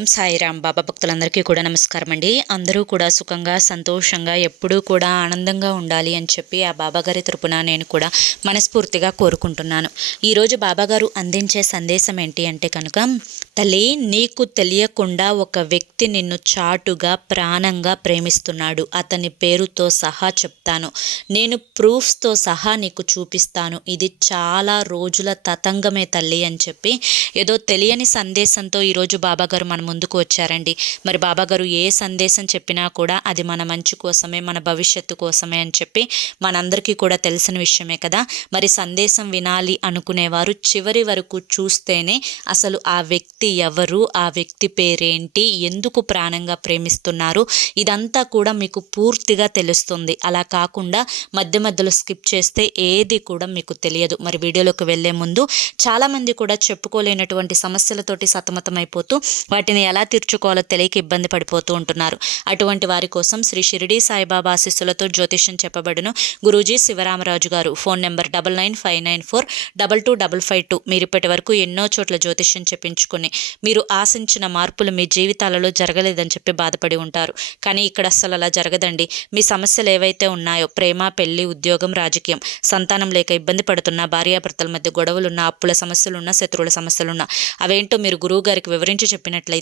ఓం సాయిరాం. బాబా భక్తులందరికీ కూడా నమస్కారం అండి. అందరూ కూడా సుఖంగా సంతోషంగా ఎప్పుడూ కూడా ఆనందంగా ఉండాలి అని చెప్పి ఆ బాబాగారి తరపున నేను కూడా మనస్ఫూర్తిగా కోరుకుంటున్నాను. ఈరోజు బాబాగారు అందించే సందేశం ఏంటి అంటే కనుక, తల్లి, నీకు తెలియకుండా ఒక వ్యక్తి నిన్ను చాటుగా ప్రాణంగా ప్రేమిస్తున్నాడు. అతని పేరుతో సహా చెప్తాను, నేను ప్రూఫ్స్తో సహా నీకు చూపిస్తాను. ఇది చాలా రోజుల తతంగమే తల్లి అని చెప్పి ఏదో తెలియని సందేశంతో ఈరోజు బాబాగారు మన ముందుకు వచ్చారండి. మరి బాబాగారు ఏ సందేశం చెప్పినా కూడా అది మన మంచి కోసమే, మన భవిష్యత్తు కోసమే అని చెప్పి మనందరికీ కూడా తెలిసిన విషయమే కదా. మరి సందేశం వినాలి అనుకునేవారు చివరి వరకు చూస్తేనే అసలు ఆ వ్యక్తి ఎవరు, ఆ వ్యక్తి పేరేంటి, ఎందుకు ప్రాణంగా ప్రేమిస్తున్నారు, ఇదంతా కూడా మీకు పూర్తిగా తెలుస్తుంది. అలా కాకుండా మధ్య మధ్యలో స్కిప్ చేస్తే ఏది కూడా మీకు తెలియదు. మరి వీడియోలోకి వెళ్ళే ముందు చాలామంది కూడా చెప్పుకోలేనటువంటి సమస్యలతోటి సతమతమైపోతూ వాటిని ఎలా తీర్చుకోవాలో తెలియక ఇబ్బంది పడిపోతూ ఉంటున్నారు. అటువంటి వారి కోసం శ్రీ షిరిడి సాయిబాబా ఆశీస్సులతో జ్యోతిష్యం చెప్పబడును గురూజీ శివరామరాజు గారు. Phone number 9959422552. మీరు ఇప్పటి వరకు ఎన్నో చోట్ల జ్యోతిష్యం చెప్పించుకుని మీరు ఆశించిన మార్పులు మీ జీవితాలలో జరగలేదని చెప్పి బాధపడి ఉంటారు. కానీ ఇక్కడ అస్సలు అలా జరగదండి. మీ సమస్యలు ఏవైతే ఉన్నాయో, ప్రేమ, పెళ్లి, ఉద్యోగం, రాజకీయం, సంతానం లేక ఇబ్బంది పడుతున్న, భార్యాభర్తల మధ్య గొడవలున్న, అప్పుల సమస్యలున్న, శత్రువుల సమస్యలున్న, అవేంటో మీరు గురువు గారికి వివరించి చెప్పినట్లయితే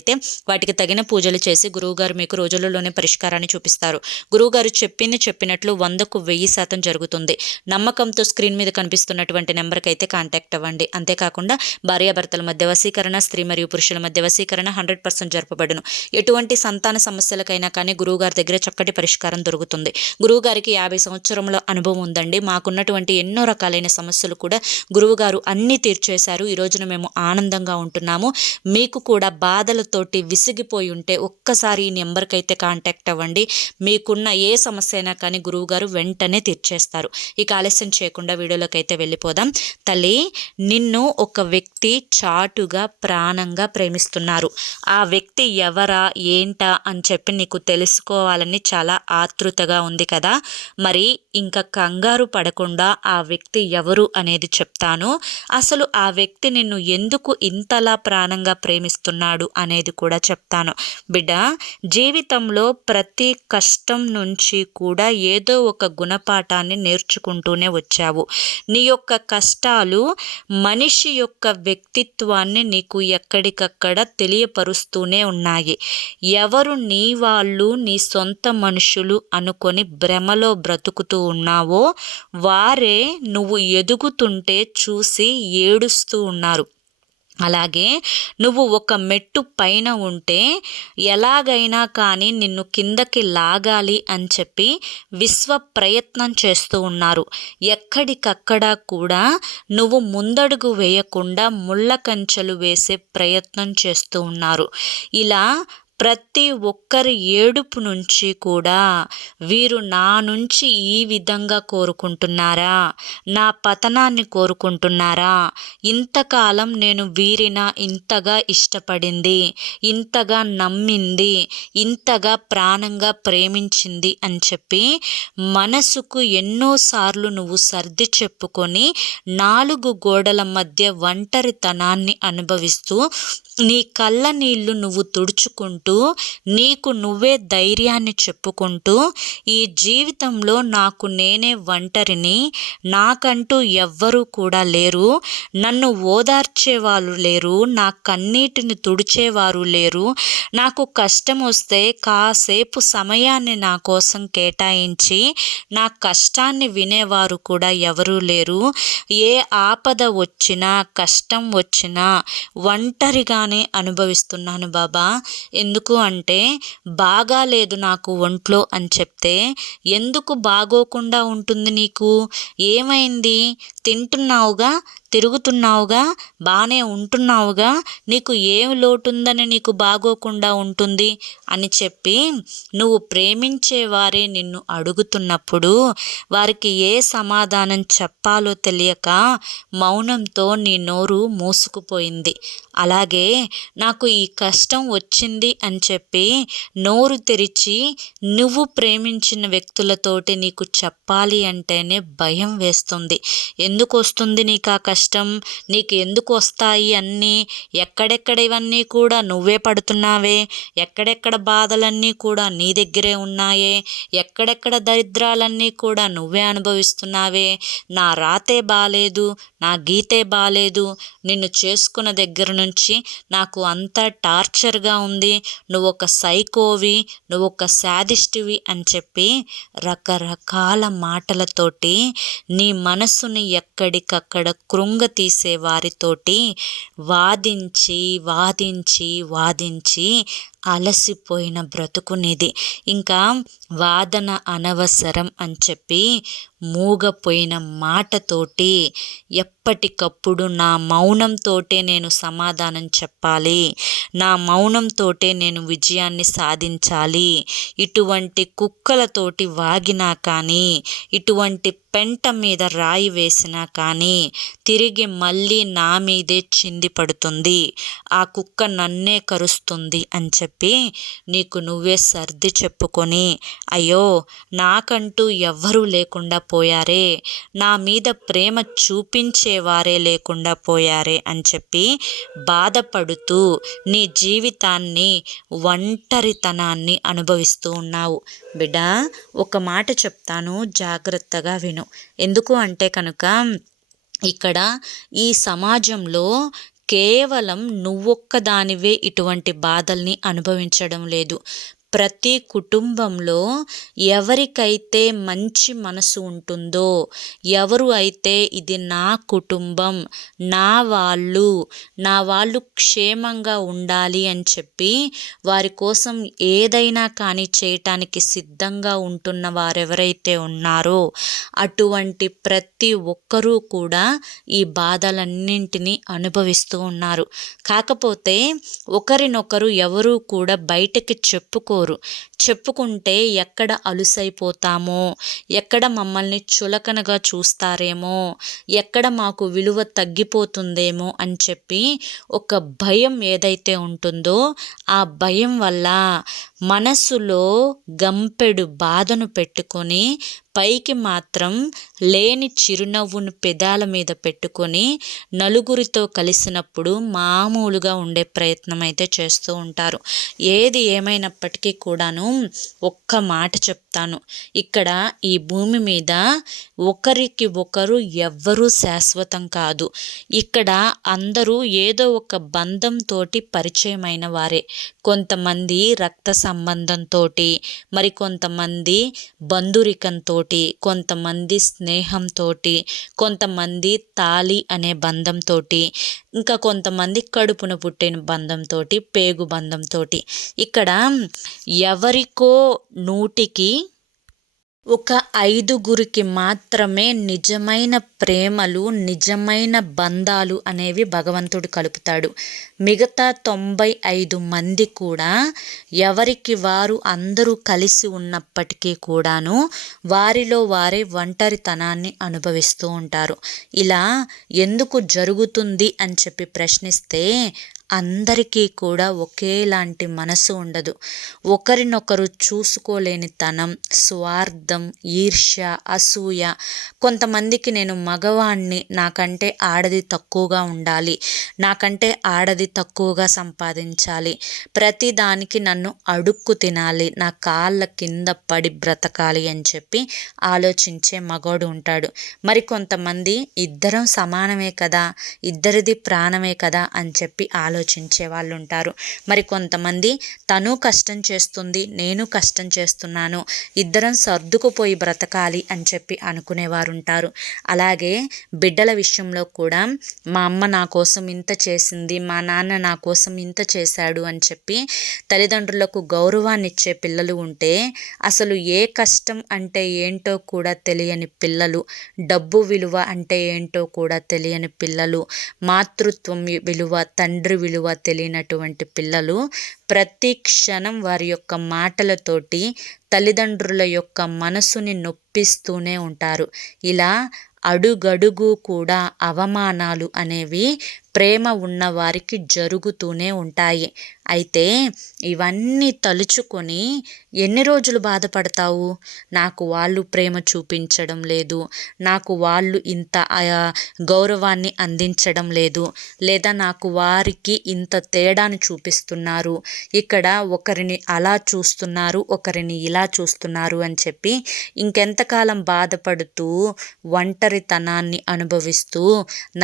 వాటికి తగిన పూజలు చేసి గురువుగారు మీకు రోజులలోనే పరిష్కారాన్ని చూపిస్తారు. గురువుగారు చెప్పినట్లు 100కు 1000% జరుగుతుంది. నమ్మకంతో స్క్రీన్ మీద కనిపిస్తున్నటువంటి నెంబర్కి అయితే కాంటాక్ట్ అవ్వండి. అంతేకాకుండా భార్యాభర్తల మధ్య వశీకరణ, స్త్రీ మరియు పురుషుల మధ్య వశీకరణ 100% జరపబడును. ఎటువంటి సంతాన సమస్యలకైనా కానీ గురువుగారి దగ్గర చక్కటి పరిష్కారం దొరుకుతుంది. గురువుగారికి 50 సంవత్సరంలో అనుభవం ఉందండి. మాకున్నటువంటి ఎన్నో రకాలైన సమస్యలు కూడా గురువుగారు అన్నీ తీర్చేశారు. ఈ రోజున మేము ఆనందంగా ఉంటున్నాము. మీకు కూడా బాధలతోటి విసిగిపోయి ఉంటే ఒక్కసారి ఈ నెంబర్కి అయితే కాంటాక్ట్ అవ్వండి. మీకున్న ఏ సమస్య అయినా కానీ గురువుగారు వెంటనే తీర్చేస్తారు. ఇక ఆలస్యం చేయకుండా వీడియోలోకి అయితే వెళ్ళిపోదాం. తల్లి, నిన్ను ఒక వ్యక్తి చాటుగా ప్రాణంగా ప్రేమిస్తున్నారు. ఆ వ్యక్తి ఎవరా, ఏంటా అని చెప్పి నీకు తెలుసుకోవాలని చాలా ఆతృతగా ఉంది కదా. మరి ఇంకా కంగారు పడకుండా ఆ వ్యక్తి ఎవరు అనేది చెప్తాను. అసలు ఆ వ్యక్తి నిన్ను ఎందుకు ఇంతలా ప్రాణంగా ప్రేమిస్తున్నాడు అనేది కూడా చెప్తాను. బిడ్డ, జీవితంలో ప్రతి కష్టం నుంచి కూడా ఏదో ఒక గుణపాఠాన్ని నేర్చుకుంటూనే వచ్చావు. నీ యొక్క కష్టాలు మనిషి యొక్క వ్యక్తిత్వాన్ని నీకు ఎక్కడికక్కడ తెలియపరుస్తూనే ఉన్నాయి. ఎవరు నీ వాళ్ళు, నీ సొంత మనుషులు అనుకొని భ్రమలో బ్రతుకుతూ ఉన్నావో వారే నువ్వు ఎదుగుతుంటే చూసి ఏడుస్తూ ఉన్నారు. అలాగే నువ్వు ఒక మెట్టు పైన ఉంటే ఎలాగైనా కానీ నిన్ను కిందకి లాగాలి అని చెప్పి విశ్వ ప్రయత్నం చేస్తూ ఉన్నారు. ఎక్కడికక్కడ కూడా నువ్వు ముందడుగు వేయకుండా ముళ్ళ కంచెలు వేసే ప్రయత్నం చేస్తూ ఉన్నారు. ఇలా ప్రతి ఒక్కరి ఏడుపు నుంచి కూడా వీరు నా నుంచి ఈ విధంగా కోరుకుంటున్నారా, నా పతనాన్ని కోరుకుంటున్నారా, ఇంతకాలం నేను వీరిన ఇంతగా ఇష్టపడింది, ఇంతగా నమ్మింది, ఇంతగా ప్రాణంగా ప్రేమించింది అని చెప్పి మనసుకు ఎన్నోసార్లు నువ్వు సర్ది చెప్పుకొని 4 గోడల మధ్య ఒంటరితనాన్ని అనుభవిస్తూ నీ కళ్ళ నీళ్లు నువ్వు తుడుచుకుంటూ నీకు నువ్వే ధైర్యాన్ని చెప్పుకుంటూ ఈ జీవితంలో నాకు నేనే ఒంటరిని, నాకంటూ ఎవ్వరూ కూడా లేరు, నన్ను ఓదార్చేవారు లేరు, నా కన్నీటిని తుడిచేవారు లేరు, నాకు కష్టం వస్తే కాసేపు సమయాన్ని నా కోసం కేటాయించి నా కష్టాన్ని వినేవారు కూడా ఎవరూ లేరు, ఏ ఆపద వచ్చినా కష్టం వచ్చినా ఒంటరిగానే అనుభవిస్తున్నాను బాబా. ఎందుకు అంటే బాగాలేదు నాకు ఒంట్లో అని చెప్తే ఎందుకు బాగోకుండా ఉంటుంది నీకు? ఏమైంది? తింటున్నావుగా, తిరుగుతున్నావుగా, బాగానే ఉంటున్నావుగా, నీకు ఏం లోటుందని నీకు బాగోకుండా ఉంటుంది అని చెప్పి నువ్వు ప్రేమించేవారే నిన్ను అడుగుతున్నప్పుడు వారికి ఏ సమాధానం చెప్పాలో తెలియక మౌనంతో నీ నోరు మూసుకుపోయింది. అలాగే నాకు ఈ కష్టం వచ్చింది అని చెప్పి నోరు తెరిచి నువ్వు ప్రేమించిన వ్యక్తులతోటి నీకు చెప్పాలి అంటేనే భయం వేస్తుంది. ఎందుకు వస్తుంది నీకు ఆ కష్టం కష్టం, నీకు ఎందుకు వస్తాయి అన్నీ, ఎక్కడెక్కడ ఇవన్నీ కూడా నువ్వే పడుతున్నావే, ఎక్కడెక్కడ బాధలన్నీ కూడా నీ దగ్గరే ఉన్నాయే, ఎక్కడెక్కడ దరిద్రాలన్నీ కూడా నువ్వే అనుభవిస్తున్నావే, నా రాతే బాలేదు, నా గీతే బాలేదు, నిన్ను చేసుకున్న దగ్గర నుంచి నాకు అంతా టార్చర్గా ఉంది, నువ్వు ఒక సైకోవి, నువ్వు ఒక శాడిస్ట్వి అని చెప్పి రకరకాల మాటలతోటి నీ మనసుని ఎక్కడికక్కడ కృంగతీసే వారితోటి వాదించి వాదించి వాదించి అలసిపోయిన బ్రతుకునిది. ఇంకా వాదన అనవసరం అని చెప్పి మూగపోయిన మాటతోటి ఎప్పటికప్పుడు నా మౌనంతోటే నేను సమాధానం చెప్పాలి, నా మౌనంతోటే నేను విజయాన్ని సాధించాలి, ఇటువంటి కుక్కలతోటి వాగినా కానీ, ఇటువంటి పెంట మీద రాయి వేసినా కానీ తిరిగి మళ్ళీ నా మీదే చింది పడుతుంది, ఆ కుక్క నన్నే కరుస్తుంది అని చెప్పి నీకు నువ్వే సర్ది చెప్పుకొని, అయ్యో నాకంటూ ఎవ్వరూ లేకుండా పోయారే, నా మీద ప్రేమ చూపించేవారే లేకుండా పోయారే అని చెప్పి బాధపడుతూ నీ జీవితాన్ని ఒంటరితనాన్ని అనుభవిస్తూ ఉన్నావు. బిడ్డా, ఒక మాట చెప్తాను, జాగ్రత్తగా విను. ఎందుకు అంటే కనుక ఇక్కడ ఈ సమాజంలో కేవలం నువ్వొక్కదానివే ఇటువంటి బాధల్ని అనుభవించడం లేదు. ప్రతి కుటుంబంలో ఎవరికైతే మంచి మనసు ఉంటుందో, ఎవరు అయితే ఇది నా కుటుంబం, నా వాళ్ళు క్షేమంగా ఉండాలి అని చెప్పి వారి కోసం ఏదైనా కానీ చేయటానికి సిద్ధంగా ఉంటున్న వారెవరైతే ఉన్నారో అటువంటి ప్రతి ఒక్కరూ కూడా ఈ బాధలన్నింటినీ అనుభవిస్తూ ఉన్నారు. కాకపోతే ఒకరినొకరు ఎవరూ కూడా బయటకి చెప్పుకుంటే ఎక్కడ అలుసైపోతామో, ఎక్కడ మమ్మల్ని చులకనగా చూస్తారేమో, ఎక్కడ మాకు విలువ తగ్గిపోతుందేమో అని చెప్పి ఒక భయం ఏదైతే ఉంటుందో ఆ భయం వల్ల మనసులో గంపెడు బాధను పెట్టుకొని పైకి మాత్రం లేని చిరునవ్వును పెదాల మీద పెట్టుకొని నలుగురితో కలిసినప్పుడు మామూలుగా ఉండే ప్రయత్నం అయితే చేస్తూ ఉంటారు. ఏది ఏమైనప్పటికీ కూడాను ఒక్క మాట చెప్తాను, ఇక్కడ ఈ భూమి మీద ఒకరికి ఒకరు ఎవ్వరూ శాశ్వతం కాదు. ఇక్కడ అందరూ ఏదో ఒక బంధంతో పరిచయమైన వారే. కొంతమంది రక్త సంబంధంతో, మరి కొంతమంది బంధురికంతో, కొంతమంది స్నేహంతో, కొంతమంది తాళి అనే బంధంతో, ఇంకా కొంతమంది కడుపున పుట్టిన బంధంతో, పేగు బంధంతో. ఇక్కడ ఎవరికో 100కి ఒక 5గురికి మాత్రమే నిజమైన ప్రేమలు, నిజమైన బంధాలు అనేవి భగవంతుడు కలుపుతాడు. మిగతా 95 మంది కూడా ఎవరికి వారు అందరూ కలిసి ఉన్నప్పటికీ కూడాను వారిలో వారే ఒంటరితనాన్ని అనుభవిస్తూ ఉంటారు. ఇలా ఎందుకు జరుగుతుంది అని చెప్పి ప్రశ్నిస్తే అందరికీ కూడా ఒకేలాంటి మనసు ఉండదు. ఒకరినొకరు చూసుకోలేని తనం, స్వార్థం, ఈర్ష్య, అసూయ. కొంతమందికి నేను మగవాణ్ణి, నాకంటే ఆడది తక్కువగా ఉండాలి, నాకంటే ఆడది తక్కువగా సంపాదించాలి, ప్రతిదానికి నన్ను అడుక్కు తినాలి, నా కాళ్ళ కింద పడి బ్రతకాలి అని చెప్పి ఆలోచించే మగోడు ఉంటాడు. మరి కొంతమంది ఇద్దరం సమానమే కదా, ఇద్దరిది ప్రాణమే కదా అని చెప్పి ఆలోచించే వాళ్ళు ఉంటారు. మరి కొంతమంది తను కష్టం చేస్తుంది, నేను కష్టం చేస్తున్నాను, ఇద్దరం సర్దుకుపోయి బ్రతకాలి అని చెప్పి అనుకునేవారు ఉంటారు. అలాగే బిడ్డల విషయంలో కూడా మా అమ్మ నా కోసం ఇంత చేసింది, మా నాన్న నా కోసం ఇంత చేశాడు అని చెప్పి తల్లిదండ్రులకు గౌరవాన్ని ఇచ్చే పిల్లలు ఉంటే, అసలు ఏ కష్టం అంటే ఏంటో కూడా తెలియని పిల్లలు, డబ్బు విలువ అంటే ఏంటో కూడా తెలియని పిల్లలు, మాతృత్వం విలువ, తండ్రి విలువ తెలియనటువంటి పిల్లలు ప్రతి క్షణం వారి యొక్క మాటలతోటి తల్లిదండ్రుల యొక్క మనసుని నొప్పిస్తూనే ఉంటారు. ఇలా అడుగడుగు కూడా అవమానాలు అనేవి ప్రేమ ఉన్న వారికి జరుగుతూనే ఉంటాయి. అయితే ఇవన్నీ తలుచుకొని ఎన్ని రోజులు బాధపడతావు? నాకు వాళ్ళు ప్రేమ చూపించడం లేదు, నాకు వాళ్ళు ఇంత గౌరవాన్ని అందించడం లేదు, లేదా నాకు వారికి ఇంత తేడాను చూపిస్తున్నారు, ఇక్కడ ఒకరిని అలా చూస్తున్నారు, ఒకరిని ఇలా చూస్తున్నారు అని చెప్పి ఇంకెంతకాలం బాధపడుతూ ఒంటరితనాన్ని అనుభవిస్తూ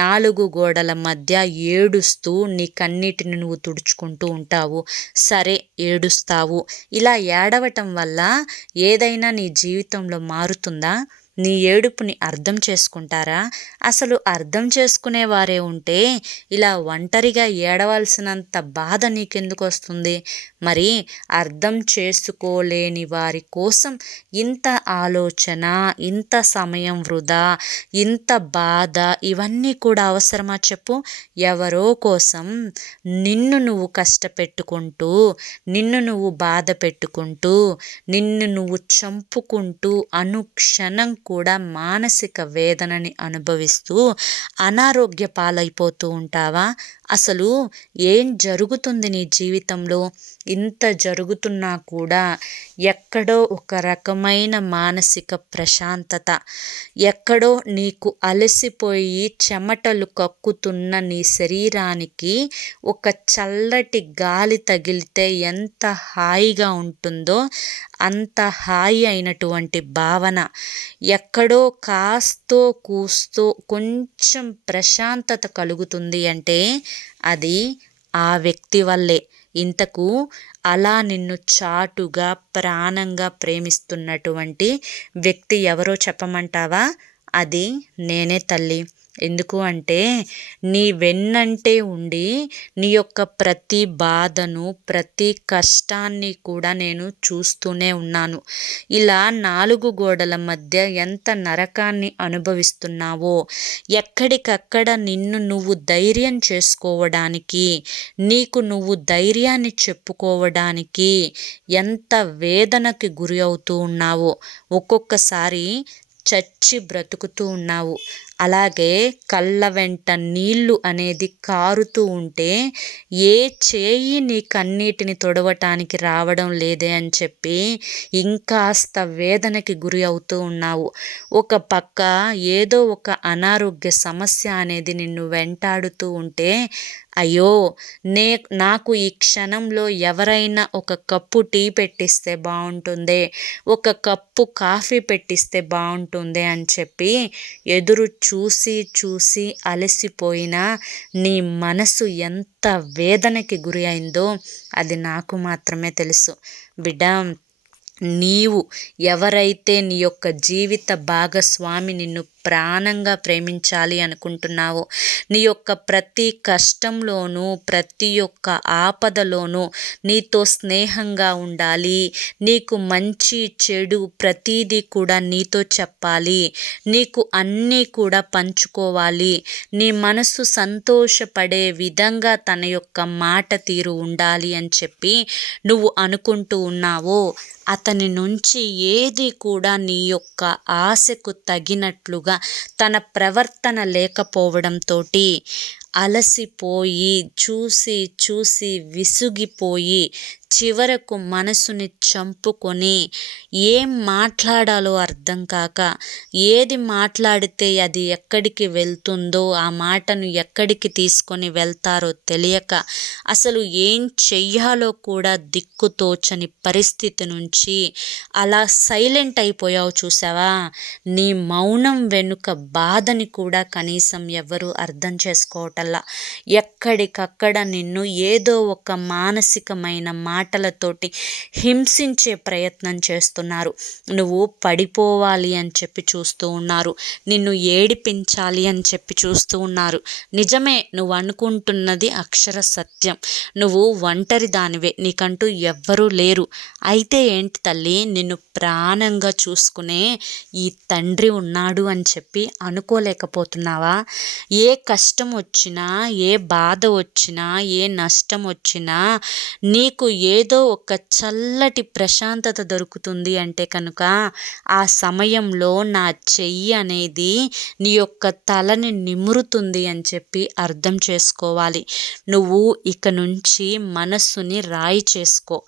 4 గోడల మధ్య ఏడుస్తూ నీ కన్నీటిని నువ్వు తుడుచుకుంటూ ఉంటావు. సరే, ఏడుస్తావు. ఇలా ఏడవటం వల్ల ఏదైనా నీ జీవితంలో మారుతుందా? నీ ఏడుపుని అర్థం చేసుకుంటారా? అసలు అర్థం చేసుకునేవారే ఉంటే ఇలా ఒంటరిగా ఏడవలసినంత బాధ నీకెందుకు వస్తుంది? మరి అర్థం చేసుకోలేని వారి కోసం ఇంత ఆలోచన, ఇంత సమయం వృధా, ఇంత బాధ, ఇవన్నీ కూడా అవసరమా చెప్పు? ఎవరో కోసం నిన్ను నువ్వు కష్టపెట్టుకుంటూ, నిన్ను నువ్వు బాధ పెట్టుకుంటూ, నిన్ను నువ్వు చంపుకుంటూ అనుక్షణం కూడా మానసిక వేదనని అనుభవిస్తూ అనారోగ్య పాలైపోతూ ఉంటావా? అసలు ఏం జరుగుతుంది నీ జీవితంలో? ఇంత జరుగుతున్నా కూడా ఎక్కడో ఒక రకమైన మానసిక ప్రశాంతత, ఎక్కడో నీకు అలసిపోయి చెమటలు కక్కుతున్న నీ శరీరానికి ఒక చల్లటి గాలి తగిలితే ఎంత హాయిగా ఉంటుందో అంత హాయి అయినటువంటి భావన, ఎక్కడో కాస్తో కూస్తో కొంచెం ప్రశాంతత కలుగుతుంది అంటే అది ఆ వ్యక్తి వల్లే. ఇంతకు అలా నిన్ను చాటుగా ప్రాణంగా ప్రేమిస్తున్నటువంటి వ్యక్తి ఎవరో చెప్పమంటావా? అది నేనే తల్లి. ఎందుకు అంటే నీ వెన్నంటే ఉండి నీ యొక్క ప్రతి బాధను, ప్రతి కష్టాన్ని కూడా నేను చూస్తూనే ఉన్నాను. ఇలా 4 గోడల మధ్య ఎంత నరకాన్ని అనుభవిస్తున్నావో, ఎక్కడికక్కడ నిన్ను నువ్వు ధైర్యం చేసుకోవడానికి, నీకు నువ్వు ధైర్యాన్ని చెప్పుకోవడానికి ఎంత వేదనకి గురి అవుతూ ఉన్నావో, ఒక్కొక్కసారి చచ్చి బ్రతుకుతూ ఉన్నావు. అలాగే కళ్ళ వెంట నీళ్లు అనేది కారుతూ ఉంటే ఏ చేయి నీ కన్నీటిని తొడవటానికి రావడం లేదే అని చెప్పి ఇంకాస్త వేదనకి గురి అవుతూ ఉన్నావు. ఒక పక్క ఏదో ఒక అనారోగ్య సమస్య అనేది నిన్ను వెంటాడుతూ ఉంటే అయ్యో, నాకు ఈ క్షణంలో ఎవరైనా ఒక కప్పు టీ పెట్టిస్తే బాగుంటుందే, ఒక కప్పు కాఫీ పెట్టిస్తే బాగుంటుందే అని చెప్పి ఎదురు చూసి చూసి అలసిపోయిన నీ మనసు ఎంత వేదనకి గురి అయిందో అది నాకు మాత్రమే తెలుసు. బిడ్డ, నీవు ఎవరైతే నీ యొక్క జీవిత భాగస్వామి నిన్ను ప్రాణంగా ప్రేమించాలి అనుకుంటున్నావో, నీ యొక్క ప్రతి కష్టంలోనూ, ప్రతి ఒక్క ఆపదలోనూ నీతో స్నేహంగా ఉండాలి, నీకు మంచి చెడు ప్రతీదీ కూడా నీతో చెప్పాలి, నీకు అన్నీ కూడా పంచుకోవాలి, నీ మనసు సంతోషపడే విధంగా తన యొక్క మాట తీరు ఉండాలి అని చెప్పి నువ్వు అనుకుంటూ ఉన్నావో, అతని నుంచి ఏది కూడా నీ యొక్క ఆశకు తగినట్లుగా తన ప్రవర్తన లేకపోవడంతో అలసిపోయి చూసి చూసి విసుగిపోయి చివరకు మనసుని చంపుకొని ఏం మాట్లాడాలో అర్థం కాక, ఏది మాట్లాడితే అది ఎక్కడికి వెళ్తుందో, ఆ మాటను ఎక్కడికి తీసుకొని వెళ్తారో తెలియక, అసలు ఏం చెయ్యాలో కూడా దిక్కుతోచని పరిస్థితి నుంచి అలా సైలెంట్ అయిపోయావు చూసావా? నీ మౌనం వెనుక బాధని కూడా కనీసం ఎవరు అర్థం చేసుకోవటల్లా. ఎక్కడికక్కడ నిన్ను ఏదో ఒక మానసికమైన మాటలతోటి హింసించే ప్రయత్నం చేస్తున్నారు. నువ్వు పడిపోవాలి అని చెప్పి చూస్తూ ఉన్నారు, నిన్ను ఏడిపించాలి అని చెప్పి చూస్తూ ఉన్నారు. నిజమే, నువ్వు అనుకుంటున్నది అక్షర సత్యం. నువ్వు ఒంటరి దానివే, నీకంటూ ఎవ్వరూ లేరు. అయితే ఏంటి తల్లి, నిన్ను ప్రాణంగా చూసుకునే ఈ తండ్రి ఉన్నాడు అని చెప్పి అనుకోలేకపోతున్నావా? ఏ కష్టం వచ్చినా వచ్చినా, ఏ బాధ వచ్చినా, ఏ నష్టం వచ్చినా నీకు ఏదో ఒక చల్లటి ప్రశాంతత దొరుకుతుంది అంటే కనుక ఆ సమయంలో నా చెయ్యి అనేది నీ యొక్క తలని నిమురుతుంది అని చెప్పి అర్థం చేసుకోవాలి. నువ్వు ఇక నుంచి మనస్సుని రాయి చేసుకో.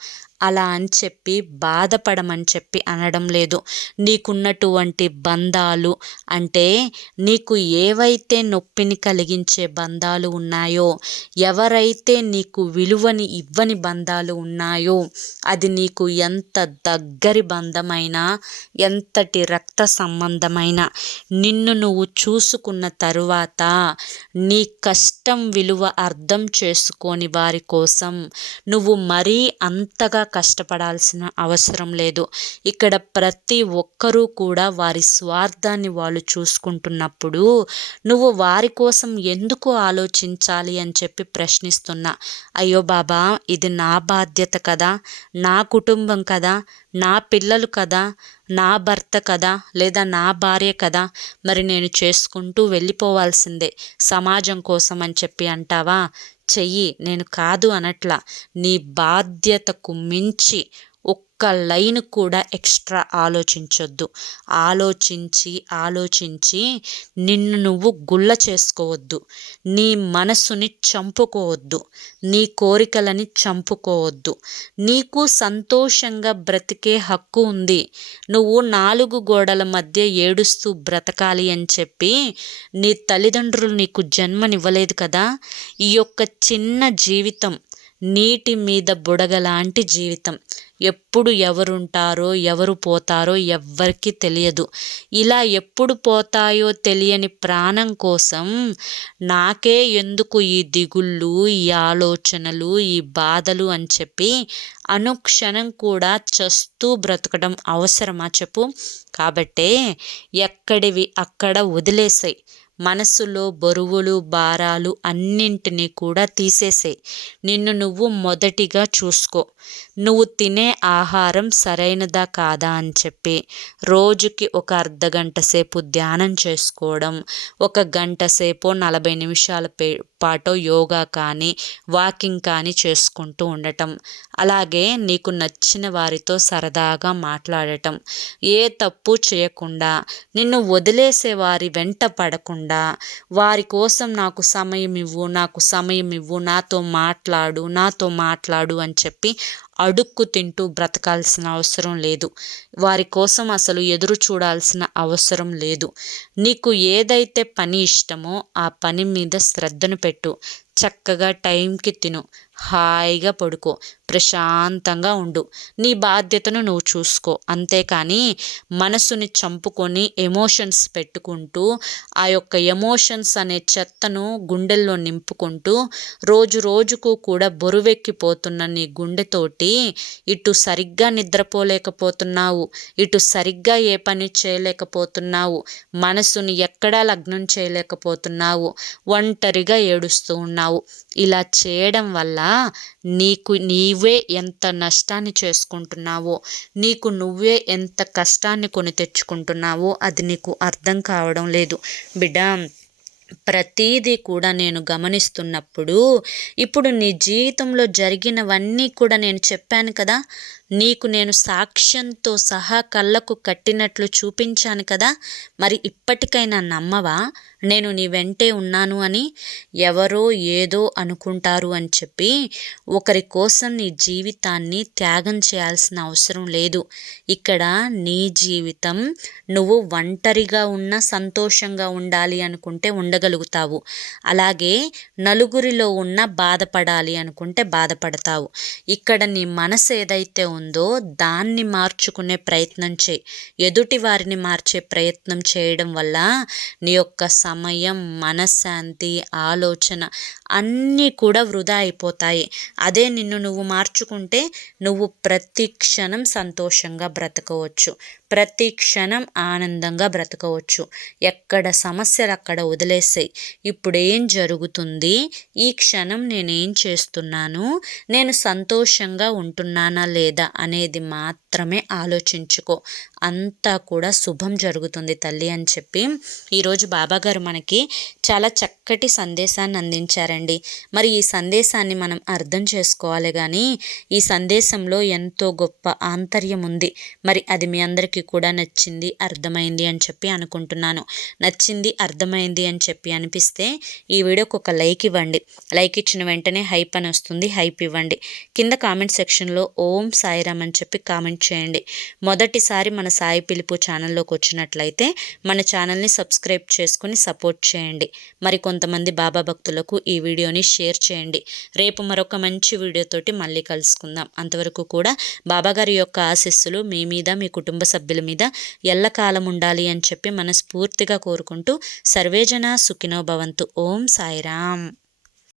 అలా అని చెప్పి బాధపడమని చెప్పి అనడం లేదు. నీకున్నటువంటి బంధాలు అంటే నీకు ఏవైతే నొప్పిని కలిగించే బంధాలు ఉన్నాయో, ఎవరైతే నీకు విలువని ఇవ్వని బంధాలు ఉన్నాయో, అది నీకు ఎంత దగ్గరి బంధమైనా, ఎంతటి రక్త సంబంధమైన నిన్ను నువ్వు చూసుకున్న తరువాత నీ కష్టం విలువ అర్థం చేసుకోని వారి కోసం నువ్వు మరీ అంతగా కష్టపడాల్సిన అవసరం లేదు. ఇక్కడ ప్రతి ఒక్కరూ కూడా వారి స్వార్థాన్ని వాళ్ళు చూసుకుంటున్నప్పుడు నువ్వు వారి కోసం ఎందుకు ఆలోచించాలి అని చెప్పి ప్రశ్నిస్తున్నా. అయ్యో బాబా, ఇది నా బాధ్యత కదా, నా కుటుంబం కదా, నా పిల్లలు కదా, నా భర్త కదా, లేదా నా భార్య కదా, మరి నేను చేసుకుంటూ వెళ్ళిపోవాల్సిందే సమాజం కోసం అని చెప్పి అంటావా? చెయ్యి, నేను కాదు అనట్లా. నీ బాధ్యతకు మించి ఒక్క లైన్ కూడా ఎక్స్ట్రా ఆలోచించొద్దు. ఆలోచించి నిన్ను నువ్వు గుల్ల చేసుకోవద్దు. నీ మనసుని చంపుకోవద్దు. నీ కోరికలని చంపుకోవద్దు. నీకు సంతోషంగా బ్రతికే హక్కు ఉంది. నువ్వు 4 గోడల మధ్య ఏడుస్తూ బ్రతకాలి అని చెప్పి నీ తల్లిదండ్రులు నీకు జన్మనివ్వలేదు కదా. ఈ యొక్క చిన్న జీవితం నీటి మీద బుడగలాంటి జీవితం. ఎప్పుడు ఎవరుంటారో ఎవరు పోతారో ఎవ్వరికీ తెలియదు. ఇలా ఎప్పుడు పోతాయో తెలియని ప్రాణం కోసం నాకే ఎందుకు ఈ దిగుళ్ళు, ఈ ఆలోచనలు, ఈ బాధలు అని చెప్పి అనుక్షణం కూడా చస్తూ బ్రతకడం అవసరమా చెప్పు? కాబట్టే ఎక్కడివి అక్కడ వదిలేసాయి. మనసులో బరువులు, భారాలు అన్నింటినీ కూడా తీసేసేయి. నిన్ను నువ్వు మొదటిగా చూసుకో. నువ్వు తినే ఆహారం సరైనదా కాదా అని చెప్పి రోజుకి ఒక అర్ధగంట సేపు ధ్యానం చేసుకోవడం, 1 గంట సేపో 40 నిమిషాల పాటు యోగా కానీ వాకింగ్ కానీ చేసుకుంటూ ఉండటం, అలాగే నీకు నచ్చిన వారితో సరదాగా మాట్లాడటం, ఏ తప్పు చేయకుండా నిన్ను వదిలేసే వారి వెంట పడకుండా వారి కోసం నాకు సమయం ఇవ్వు, నాతో మాట్లాడు అని చెప్పి అడుక్కు తింటూ బ్రతకాల్సిన అవసరం లేదు. వారి కోసం అసలు ఎదురు చూడాల్సిన అవసరం లేదు. నీకు ఏదైతే పని ఇష్టమో ఆ పని మీద శ్రద్ధను పెట్టు. చక్కగా టైంకి తిను, హాయిగా పడుకో, ప్రశాంతంగా ఉండు. నీ బాధ్యతను నువ్వు చూసుకో. అంతేకాని మనసుని చంపుకొని ఎమోషన్స్ పెట్టుకుంటూ ఆ యొక్క ఎమోషన్స్ అనే చెత్తను గుండెల్లో నింపుకుంటూ రోజుకు కూడా బరువెక్కిపోతున్న నీ గుండెతోటి ఇటు సరిగ్గా నిద్రపోలేకపోతున్నావు, ఇటు సరిగ్గా ఏ పని చేయలేకపోతున్నావు, మనసుని ఎక్కడా లగ్నం చేయలేకపోతున్నావు, ఒంటరిగా ఏడుస్తూ ఉన్నావు. ఇలా చేయడం వల్ల నీవే ఎంత నష్టాన్ని చేసుకుంటున్నావో, నీకు నువ్వే ఎంత కష్టాన్ని కొని తెచ్చుకుంటున్నావో అది నీకు అర్థం కావడం లేదు. బిడ్డ, ప్రతీదీ కూడా నేను గమనిస్తున్నప్పుడు ఇప్పుడు నీ జీవితంలో జరిగినవన్నీ కూడా నేను చెప్పాను కదా, నీకు నేను సాక్ష్యంతో సహా కళ్ళకు కట్టినట్లు చూపించాను కదా. మరి ఇప్పటికైనా నమ్మవా నేను నీ వెంటే ఉన్నాను అని? ఎవరో ఏదో అనుకుంటారు అని చెప్పి ఒకరి కోసం నీ జీవితాన్ని త్యాగం చేయాల్సిన అవసరం లేదు. ఇక్కడ నీ జీవితం నువ్వు ఒంటరిగా ఉన్నా సంతోషంగా ఉండాలి అనుకుంటే ఉండగలుగుతావు. అలాగే నలుగురిలో ఉన్న బాధపడాలి అనుకుంటే బాధపడతావు. ఇక్కడ నీ మనసు ఏదైతే ఉందో దాన్ని మార్చుకునే ప్రయత్నం చేయి. ఎదుటి వారిని మార్చే ప్రయత్నం చేయడం వల్ల నీ యొక్క సమయం, మనశ్శాంతి, ఆలోచన అన్నీ కూడా వృధా అయిపోతాయి. అదే నిన్ను నువ్వు మార్చుకుంటే నువ్వు ప్రతి క్షణం సంతోషంగా బ్రతకవచ్చు, ప్రతి క్షణం ఆనందంగా బ్రతకవచ్చు. ఎక్కడ సమస్యలు అక్కడ వదిలేసాయి. ఇప్పుడు ఏం జరుగుతుంది, ఈ క్షణం నేనేం చేస్తున్నాను, నేను సంతోషంగా ఉంటున్నానా లేదా, అనేది మాత్రమే ఆలోచించుకో, అంతా కూడా శుభం జరుగుతుంది తల్లి అని చెప్పి ఈరోజు బాబాగారు మనకి చాలా చక్కటి సందేశాన్ని అందించారండి. మరి ఈ సందేశాన్ని మనం అర్థం చేసుకోవాలి కానీ ఈ సందేశంలో ఎంతో గొప్ప ఆంతర్యం ఉంది. మరి అది మీ అందరికీ కూడా నచ్చింది, అర్థమైంది అని చెప్పి అనుకుంటున్నాను. నచ్చింది, అర్థమైంది అని చెప్పి అనిపిస్తే ఈ వీడియోకి ఒక లైక్ ఇవ్వండి. లైక్ ఇచ్చిన వెంటనే హైప్ అని వస్తుంది, హైప్ ఇవ్వండి. కింద కామెంట్ సెక్షన్లో ఓం సాయిరామ్ అని చెప్పి కామెంట్ చేయండి. మొదటిసారి మన సాయి పిలుపు ఛానల్లోకి వచ్చినట్లయితే మన ఛానల్ని సబ్స్క్రైబ్ చేసుకుని సపోర్ట్ చేయండి. మరి కొంతమంది బాబా భక్తులకు ఈ వీడియోని షేర్ చేయండి. రేపు మరొక మంచి వీడియోతోటి మళ్ళీ కలుసుకుందాం. అంతవరకు కూడా బాబాగారి యొక్క ఆశీస్సులు మీ మీద, మీ కుటుంబ సభ్యుల మీద ఎల్లకాలం ఉండాలి అని చెప్పి మనస్ఫూర్తిగా కోరుకుంటూ సర్వేజన సుఖినో భవంతు. ఓం సాయిరామ్.